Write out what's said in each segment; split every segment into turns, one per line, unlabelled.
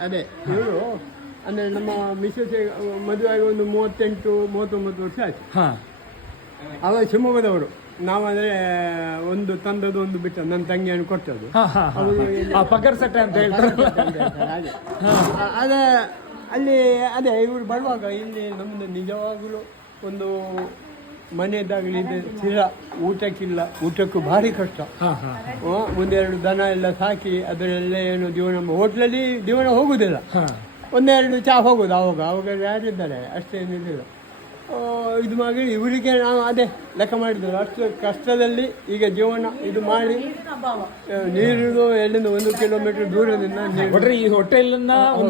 ಅದೇ ಇವರು ಅಂದ್ರೆ ನಮ್ಮ ಮಿಸಸ್ ಮದುವೆ ಆಗಿ ಒಂದು ಮೂವತ್ತೆಂಟು ಮೂವತ್ತೊಂಬತ್ತು ವರ್ಷ ಆಯ್ತು.
ಹಾ.
ಅವ ಶಿವಮೊಗ್ಗದವರು ನಾವಂದ್ರೆ ಒಂದು ತಂದದ್ದು ಒಂದು ಬಿಟ್ಟ ನನ್ನ ತಂಗಿಯನ್ನು ಕೊಟ್ಟದ್ದು.
ಪಕರ್ ಪಗರ್ ಸಟ್ಟೆ ಅಂತ ಹೇಳ್ತಾರೆ
ಅದೇ ಅಲ್ಲಿ ಅದೇ ಇವರು ಬರುವಾಗ ಇಲ್ಲಿ ನಮ್ದು ನಿಜವಾಗಲೂ ಒಂದು ಮನೆಯದಾಗಲಿ ಇದೆ ಸ್ಥಿರ ಊಟಕ್ಕಿಲ್ಲ ಊಟಕ್ಕೂ ಭಾರಿ ಕಷ್ಟ.
ಹಾ ಹಾಂ
ಒಂದೆರಡು ದನ ಎಲ್ಲ ಸಾಕಿ ಅದರಲ್ಲ ಏನು ಜೀವನ ಹೋಟ್ಲಲ್ಲಿ ಜೀವನ ಹೋಗುದಿಲ್ಲ.
ಹಾ.
ಒಂದೆರಡು ಚಾ ಹೋಗೋದು ಅವಾಗ ಅವಾಗ ಯಾರಿದ್ದಾರೆ ಅಷ್ಟೇನು ಇದಿಲ್ಲ ಇದು ಮಾಡಿ ಇವರಿಗೆ ನಾವು ಅದೇ ಲೆಕ್ಕ ಮಾಡಿದ್ರು ಅಷ್ಟು ಕಷ್ಟದಲ್ಲಿ ಈಗ ಜೀವನ ಇದು ಮಾಡಿ ನೀರು ಎಲ್ಲಿಂದ ಒಂದು ಕಿಲೋಮೀಟರ್ ದೂರದಿಂದ ನೀರು
ಈ ಹೋಟೆಲ್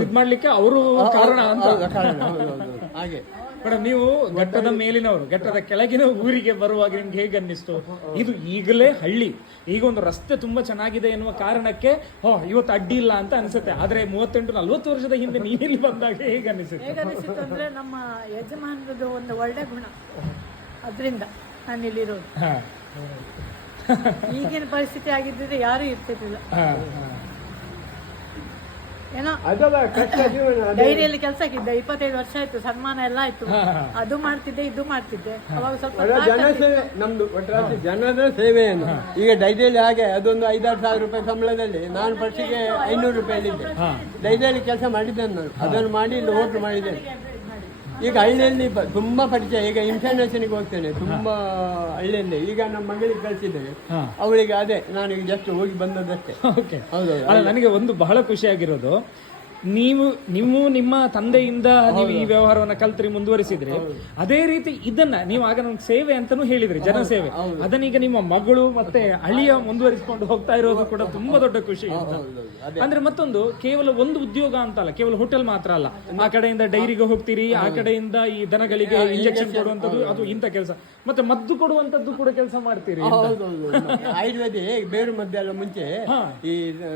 ಇದ್ ಮಾಡ್ಲಿಕ್ಕೆ ಅವರು ಕಾರಣ ಅಂತ.
ಕಾರಣ, ಹೌದು, ಹೌದು, ಹೌದು. ಹಾಗೆ.
ಮೇಡಮ್ ನೀವು ಘಟ್ಟದ ಮೇಲಿನವರು ಘಟ್ಟದ ಕೆಳಗಿನ ಊರಿಗೆ ಬರುವಾಗ ನಿಮ್ಗೆ ಹೇಗೆ ಅನ್ನಿಸ್ತು? ಇದು ಈಗಲೇ ಹಳ್ಳಿ. ಈಗ ಒಂದು ರಸ್ತೆ ತುಂಬಾ ಚೆನ್ನಾಗಿದೆ ಎನ್ನುವ ಕಾರಣಕ್ಕೆ ಹೋ ಇವತ್ತು ಅಡ್ಡಿ ಇಲ್ಲ ಅಂತ ಅನ್ಸುತ್ತೆ. ಆದ್ರೆ ಮೂವತ್ತೆಂಟು ನಲ್ವತ್ತು ವರ್ಷದ ಹಿಂದೆ ನೀವಿಲ್ಲಿ ಬಂದಾಗ ಹೇಗೆ ಅನಿಸುತ್ತೆ
ಅಂದ್ರೆ ನಮ್ಮ ಯಜಮಾನದ ಒಂದು ಒಳ್ಳೆ ಗುಣ. ಅದರಿಂದ ನಾನು ಇಲ್ಲಿರೋದು. ಈಗಿನ ಪರಿಸ್ಥಿತಿ ಆಗಿದ್ದಿದ್ರೆ ಯಾರು ಇರ್ತಿರ್ಲಿಲ್ಲ. ಏನೋ
ಕೆಲಸ.
ಡೈರಿಯಲ್ಲಿ ಕೆಲಸಕ್ಕಿದ್ದೆ ಇಪ್ಪತ್ತೈದು ವರ್ಷ ಆಯ್ತು ಸನ್ಮಾನ ಎಲ್ಲ ಆಯ್ತು. ಅದು ಮಾಡ್ತಿದ್ದೆ ಇದು ಮಾಡ್ತಿದ್ದೆ. ಅವಾಗ ಸ್ವಲ್ಪ
ಸೇವೆ ನಮ್ದು ಒಟ್ಟಾರೆ ಜನರ ಸೇವೆಯನ್ನು. ಈಗ ಡೈರಿಯಲ್ಲಿ ಹಾಗೆ ಅದೊಂದು ಐದಾರು ಸಾವಿರ ರೂಪಾಯಿ ಸಂಬಳದಲ್ಲಿ ನಾನು ಪರ್ಸಿಗೆ ಐನೂರು ರೂಪಾಯಿ ಡೈರಿಯಲ್ಲಿ ಕೆಲಸ ಮಾಡಿದ್ದೇನೆ ನಾನು. ಅದನ್ನು ಮಾಡಿ ಇಲ್ಲಿ ಹೋಟ್ಲು ಮಾಡಿದ್ದೇನೆ. ಈಗ ಹಳ್ಳಿಯಲ್ಲಿ ಬ- ತುಂಬಾ ಪರಿಚಯ. ಈಗ ಇಂಟರ್ನ್ಯಾಷನಿಗೆ ಹೋಗ್ತೇನೆ. ತುಂಬಾ ಹಳ್ಳಿಯಲ್ಲಿ. ಈಗ ನಮ್ಮ ಮಗಳಿಗೆ
ಕಳಿಸಿದ್ದೇವೆ.
ಅವಳಿಗೆ ಅದೇ ನಾನು ಈಗ ಜಸ್ಟ್ ಹೋಗಿ ಬಂದದ್ದಷ್ಟೇ.
ಓಕೆ
ಹೌದು
ಅಲ್ಲ ನನಗೆ ಒಂದು ಬಹಳ ಖುಷಿಯಾಗಿರೋದು. ನೀವು ನೀವು ನಿಮ್ಮ ತಂದೆಯಿಂದ ನೀವು ಈ ವ್ಯವಹಾರವನ್ನ ಕಲ್ತ್ರಿ ಮುಂದುವರಿಸಿದ್ರೆ. ಅದೇ ರೀತಿ ಇದನ್ನ ನೀವು ಆಗ ನಮ್ಗೆ ಸೇವೆ ಅಂತಾನೂ ಹೇಳಿದ್ರಿ ಜನಸೇವೆ ಅದನ್ನೀಗ ನಿಮ್ಮ ಮಗಳು ಮತ್ತೆ ಅಳಿಯ ಮುಂದುವರಿಸಿಕೊಂಡು ಹೋಗ್ತಾ ಇರೋದು ಕೂಡ ತುಂಬಾ ದೊಡ್ಡ ಖುಷಿ. ಅಂದ್ರೆ ಮತ್ತೊಂದು ಕೇವಲ ಒಂದು ಉದ್ಯೋಗ ಅಂತ ಅಲ್ಲ ಕೇವಲ ಹೋಟೆಲ್ ಮಾತ್ರ ಅಲ್ಲ. ಆ ಕಡೆಯಿಂದ ಡೈರಿಗೆ ಹೋಗ್ತೀರಿ ಆ ಕಡೆಯಿಂದ ಈ ದನಗಳಿಗೆ ಇಂಜೆಕ್ಷನ್ ಕೊಡುವಂತದ್ದು ಅದು ಇಂಥ ಕೆಲಸ. ಮತ್ತೆ ಮದ್ದು ಕೊಡುವಂತದ್ದು ಕೂಡ ಕೆಲಸ ಮಾಡ್ತೀರಿ
ಆಯುರ್ವೇದ ಬೇರು ಮದ್ದೆಲ್ಲ ಎಲ್ಲ ಮುಂಚೆ ಈ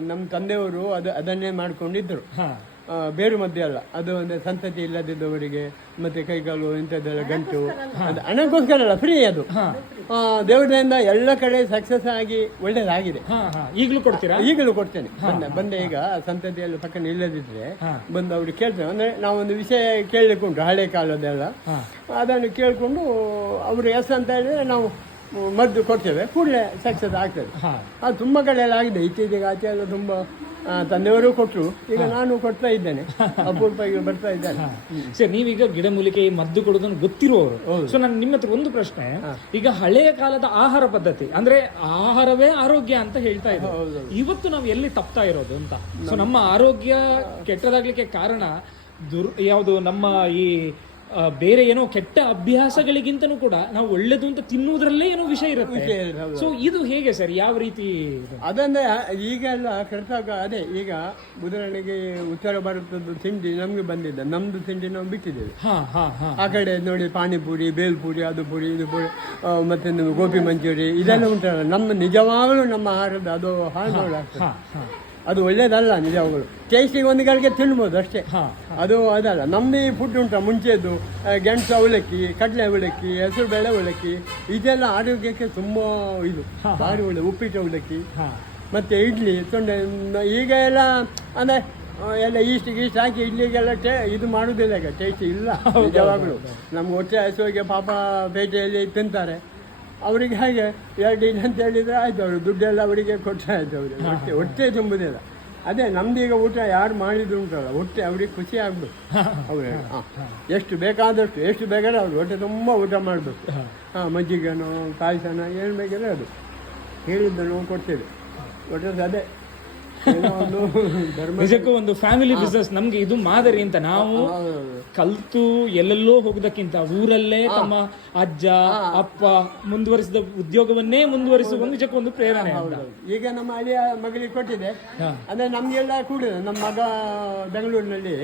ನಮ್ ತಂದೆಯವರು ಅದು ಅದನ್ನೇ ಮಾಡ್ಕೊಂಡಿದ್ರು ಬೇರು ಮದ್ದೆ ಅಲ್ಲ. ಅದು ಒಂದು ಸಂತತಿ ಇಲ್ಲದಿದ್ದವರಿಗೆ ಮತ್ತೆ ಕೈಕಾಲು ಇಂಥದ್ದೆಲ್ಲ ಗಂಟು. ಅದು ಹಣಕ್ಕೋಸ್ಕರ ಅಲ್ಲ ಫ್ರೀ ಅದು. ಆ, ದೇವರಿಂದ ಎಲ್ಲ ಕಡೆ ಸಕ್ಸಸ್ ಆಗಿ ಒಳ್ಳೇದಾಗಿದೆ.
ಈಗಲೂ ಕೊಡ್ತೀರಾ?
ಈಗಲೂ ಕೊಡ್ತೇನೆ. ಬಂದ ಬಂದೆ ಈಗ ಸಂತತಿಯಲ್ಲಿ ಪಕ್ಕನ ಇಲ್ಲದಿದ್ರೆ ಬಂದು ಅವ್ರಿಗೆ ಕೇಳ್ತೇವೆ ಅಂದ್ರೆ ನಾವೊಂದು ವಿಷಯ ಕೇಳಲಿಕ್ಕೆ ಉಂಟು ಹಳೆ ಕಾಲದೆಲ್ಲ. ಅದನ್ನು ಕೇಳಿಕೊಂಡು ಅವರು ಎಸ್ ಅಂತ ಹೇಳಿದ್ರೆ ನಾವು ಮದ್ದು ಕೊಡ್ತೇವೆ. ಕೂಡಲೇ ಸಕ್ಸಸ್ ಆಗ್ತದೆ. ಅದು ತುಂಬಾ ಕಡೆ ಎಲ್ಲ ಆಗಿದೆ. ಇತ್ತೀಚೆಗೆ ಆಚೆ ಎಲ್ಲ ತುಂಬ ತಂದೆಯವರು ಕೊಟ್ಟರು ಈಗ ನಾನು ಕೊಡ್ತಾ ಇದ್ದೇನೆ. ಅಪೂರ್ವ ಬರ್ತಾ ಇದ್ದೇನೆ
ಸರ್ ನೀವೀಗ ಗಿಡಮೂಲಿಕೆ ಮೂಲಿಕೆ ಮದ್ದು ಕೊಡೋದನ್ನು ಗೊತ್ತಿರುವವರು. ಸೊ ನಾನು ನಿಮ್ಮ ಹತ್ರ ಒಂದು ಪ್ರಶ್ನೆ. ಈಗ ಹಳೆಯ ಕಾಲದ ಆಹಾರ ಪದ್ಧತಿ ಅಂದ್ರೆ ಆಹಾರವೇ ಆರೋಗ್ಯ ಅಂತ ಹೇಳ್ತಾ ಇದ್ದಾರೆ ಇವತ್ತು ನಾವು ಎಲ್ಲಿ ತಪ್ತಾ ಇರೋದು ಅಂತ? ಸೊ ನಮ್ಮ ಆರೋಗ್ಯ ಕೆಟ್ಟದಾಗ್ಲಿಕ್ಕೆ ಕಾರಣ ದುರ್ ಯಾವುದು ನಮ್ಮ ಈ ಬೇರೆ ಏನೋ ಕೆಟ್ಟ ಅಭ್ಯಾಸಗಳಿಗಿಂತನೂ ಕೂಡ ನಾವು ಒಳ್ಳೇದು ಅಂತ ತಿನ್ನುವುದರಲ್ಲೇ ಏನೋ ವಿಷಯ ಇರುತ್ತೆ. ಸೊ ಇದು ಹೇಗೆ ಸರ್? ಯಾವ ರೀತಿ
ಅದನ್ನ ಈಗೆಲ್ಲ ಕೆಡ್ತಾಗ ಅದೇ ಈಗ ಉದಾಹರಣೆಗೆ ಉತ್ತರ ಭಾರತದ ತಿಂಡಿ ನಮ್ಗೆ ಬಂದಿದ್ದ ನಮ್ದು ತಿಂಡಿ ನಾವು ಬಿಟ್ಟಿದ್ದೇವೆ. ಆ ಕಡೆ ನೋಡಿ ಪಾನಿಪುರಿ ಬೇಲ್ಪುರಿ ಅದು ಪುರಿ ಇದು ಪುರಿ ಮತ್ತೆ ಗೋಪಿ ಗೋಬಿ ಮಂಚೂರಿ ಇದೆಲ್ಲ ಉಂಟಲ್ಲ ನಮ್ಮ ನಿಜವಾಗಲೂ ನಮ್ಮ ಆಹಾರದ ಅದು ಹಾಳು ಆಗ್ತದೆ
ಹಾ ಹಾ.
ಅದು ಒಳ್ಳೇದಲ್ಲ ನಿಜವಾಗಲು ಟೇಸ್ಟಿಗೆ ಒಂದು ಗಳಿಗೆ ತಿನ್ಬೋದು ಅಷ್ಟೇ.
ಹಾ
ಅದು ಅದಲ್ಲ. ನಮ್ಮದು ಈ ಫುಡ್ ಉಂಟ ಮುಂಚೆದ್ದು ಗೆಣಸು ಅವಲಕ್ಕಿ ಕಡಲೆ ಅವಲಕ್ಕಿ ಹೆಸರು ಬೇಳೆ ಅವಲಕ್ಕಿ ಇದೆಲ್ಲ ಆರೋಗ್ಯಕ್ಕೆ ತುಂಬ ಇದು. ಭಾರಿ ಒಳ್ಳೆ ಉಪ್ಪಿಟ್ಟು ಅವಲಕ್ಕಿ
ಹಾ.
ಮತ್ತೆ ಇಡ್ಲಿ ತೊಂಡೆ ಈಗ ಎಲ್ಲ ಅಂದರೆ ಎಲ್ಲ ಈಸ್ಟ್ ಗೀಸ್ಟ್ ಹಾಕಿ ಇಡ್ಲಿಗೆಲ್ಲ ಟೇ ಇದು ಮಾಡುವುದಿಲ್ಲ ಈಗ. ಟೇಸ್ಟ್ ಇಲ್ಲ. ನಿಜವಾಗಲೂ. ನಮ್ಗೆ ಹೊಟ್ಟೆ ಹಸುವಿಗೆ ಪಾಪ ಪೇಟೆಯಲ್ಲಿ ತಿಂತಾರೆ. ಅವರಿಗೆ ಹಾಗೆ ಎರಡು ಇಲ್ಲ ಅಂತ ಹೇಳಿದರೆ ಆಯ್ತು ಅವರು ದುಡ್ಡೆಲ್ಲ ಅವರಿಗೆ ಕೊಟ್ಟರೆ ಆಯ್ತು ಅವರು. ಹೊಟ್ಟೆ ಹೊಟ್ಟೆ ತುಂಬುದಿಲ್ಲ ಅದೇ ನಮ್ದೀಗ ಊಟ ಯಾರು ಮಾಡಿದ್ರು ಉಂಟಲ್ಲ ಹೊಟ್ಟೆ ಅವ್ರಿಗೆ ಖುಷಿ ಆಗ್ಬೇಕು. ಅವ್ರು ಎಷ್ಟು ಬೇಕಾದಷ್ಟು ಎಷ್ಟು ಬೇಕಾದ್ರೆ ಅವ್ರು ಹೊಟ್ಟೆ ತುಂಬ ಊಟ ಮಾಡಬೇಕು. ಹಾಂ. ಮಜ್ಜಿಗೆನೋ ಪಾಯಸನ ಏನು ಬೇಕಿದ್ರೆ ಅದು. ಹೇಳಿದ್ದನ್ನು ಕೊಡ್ತೇವೆ. ಹೊಟ್ಟೆ ಅದೇ
ನಿಜಕ್ಕೂ ಒಂದು ಫ್ಯಾಮಿಲಿ ಬಿಸ್ನೆಸ್ ನಮ್ಗೆ ಇದು ಮಾದರಿ ಅಂತ ನಾವು ಕಲ್ತು ಎಲ್ಲೆಲ್ಲೋ ಹೋಗುದಕ್ಕಿಂತ ಊರಲ್ಲೇ ತಮ್ಮ ಅಜ್ಜ ಅಪ್ಪ ಮುಂದುವರಿಸಿದ ಉದ್ಯೋಗವನ್ನೇ ಮುಂದುವರಿಸುವ ನಿಜಕ್ಕೂ ಒಂದು ಪ್ರೇರಣೆ
ಈಗ ನಮ್ಮ ಅಳಿಯ ಮಗಳಿಗೆ ಕೊಟ್ಟಿದೆ. ಅಂದ್ರೆ ನಮ್ಗೆಲ್ಲ ಕೂಡ ನಮ್ಮ ಮಗ ಬೆಂಗಳೂರಿನಲ್ಲಿ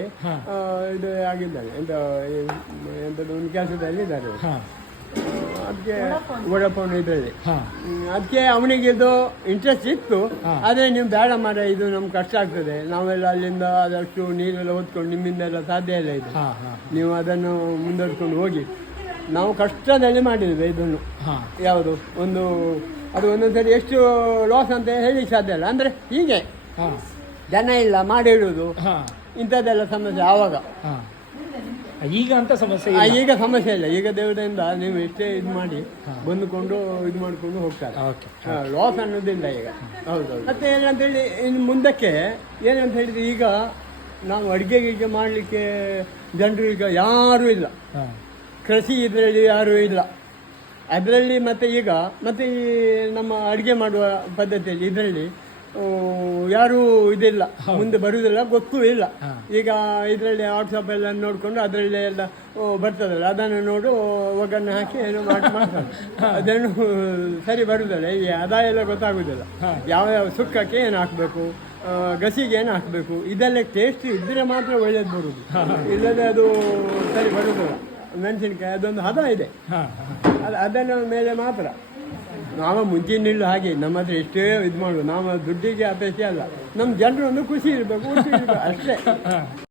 ಇದು ಆಗಿದ್ದಾರೆ ಎಂತ ಒಂದು ಕೆಲಸದಲ್ಲಿ ಇದ್ದಾರೆ. ಅದಕ್ಕೆ ವಡಫೋನ್. ಇದರಲ್ಲಿ.
ಹಾ.
ಅದಕ್ಕೆ ಅವನಿಗೆ ಇದು ಇಂಟ್ರೆಸ್ಟ್ ಇತ್ತು. ಆದರೆ ನೀವು ಬೇಡ ಮಾಡ ಇದು ನಮ್ಗೆ ಕಷ್ಟ ಆಗ್ತದೆ. ನಾವೆಲ್ಲ ಅಲ್ಲಿಂದ ಅದಷ್ಟು ನೀರೆಲ್ಲ ಹೊತ್ಕೊಂಡು ನಿಮ್ಮಿಂದ ಎಲ್ಲ ಸಾಧ್ಯ ಇಲ್ಲ ಇದು. ನೀವು ಅದನ್ನು ಮುಂದುವರ್ಸ್ಕೊಂಡು ಹೋಗಿ. ನಾವು ಕಷ್ಟದಲ್ಲಿ ಮಾಡಿದ್ವಿ ಇದನ್ನು. ಯಾವುದು? ಒಂದು ಅದು ಒಂದೊಂದ್ಸರಿ ಎಷ್ಟು ಲಾಸ್ ಅಂತ ಹೇಳಿ ಸಾಧ್ಯ ಇಲ್ಲ. ಅಂದರೆ ಹೀಗೆ. ಜನ ಇಲ್ಲ ಮಾಡಿಡುವುದು ಇಂಥದ್ದೆಲ್ಲ ಸಮಸ್ಯೆ ಆವಾಗ.
ಈಗ ಅಂತ ಸಮಸ್ಯೆ ಇಲ್ಲ.
ಈಗ ಸಮಸ್ಯೆ ಇಲ್ಲ. ಈಗ ದೇವರಿಂದ ನೀವು ಎಷ್ಟೇ ಇದು ಮಾಡಿ ಬಂದುಕೊಂಡು ಇದು ಮಾಡಿಕೊಂಡು ಹೋಗ್ತಾರೆ.
ಓಕೆ
ಲಾಸ್ ಅನ್ನೋದಿಲ್ಲ ಈಗ. ಹೌದೌದು. ಮತ್ತೆ ಏನಂತೇಳಿ ಇನ್ನು ಮುಂದಕ್ಕೆ ಏನಂತ ಹೇಳಿದ್ರೆ ಈಗ ನಾವು ಅಡುಗೆ ಗಿಡಿಗೆ ಮಾಡಲಿಕ್ಕೆ ಜನರು ಈಗ ಯಾರೂ ಇಲ್ಲ.
ಹಾ.
ಕೃಷಿ ಇದರಲ್ಲಿ ಯಾರೂ ಇಲ್ಲ. ಅದರಲ್ಲಿ ಮತ್ತೆ ಈಗ ಮತ್ತೆ ಈ ನಮ್ಮ ಅಡುಗೆ ಮಾಡುವ ಪದ್ಧತಿಯಲ್ಲಿ ಇದರಲ್ಲಿ ಯಾರೂ ಇದಿಲ್ಲ. ಮುಂದೆ ಬರುವುದಿಲ್ಲ ಗೊತ್ತೂ ಇಲ್ಲ. ಈಗ ಇದರಲ್ಲಿ ವಾಟ್ಸಪ್ ಎಲ್ಲ ನೋಡಿಕೊಂಡು ಅದರಲ್ಲಿ ಎಲ್ಲ ಬರ್ತದಲ್ಲ. ಅದನ್ನು ನೋಡು ಒಗ್ಗರಣೆ ಹಾಕಿ ಏನೋ ಮಾಡಿ ಮಾಡ್ತಾರೆ ಅದನ್ನು ಸರಿ ಬರುವುದಿಲ್ಲ. ಈ ಆದಾಯ ಎಲ್ಲ ಗೊತ್ತಾಗುವುದಿಲ್ಲ. ಯಾವ ಯಾವ ಸುಕ್ಕಕ್ಕೆ ಏನು ಹಾಕಬೇಕು ಗಸಿಗೆ ಏನು ಹಾಕಬೇಕು ಇದೆಲ್ಲ ಟೇಸ್ಟ್ ಇದ್ದರೆ ಮಾತ್ರ ಒಳ್ಳೇದು ಬರುವುದು. ಇಲ್ಲದೆ ಅದು ಸರಿ ಬರುವುದಿಲ್ಲ. ಮೆಣಸಿನ್ಕಾಯಿ ಅದೊಂದು ಹದ ಇದೆ. ಅದು ಅದನ್ನು ಮೇಲೆ ಮಾತ್ರ. ನಾವು ಮುಂಚಿನಿಲ್ಲ ಹಾಗೆ, ನಮ್ಮ ಹತ್ರ ಎಷ್ಟೇ ಇದು ಮಾಡುವ, ನಾವು ದುಡ್ಡಿಗೆ ಅಪೇಕ್ಷೆ ಅಲ್ಲ ನಮ್ಮ ಜನರು ಒಂದು ಖುಷಿ ಇರಬೇಕು ಅಷ್ಟೇ.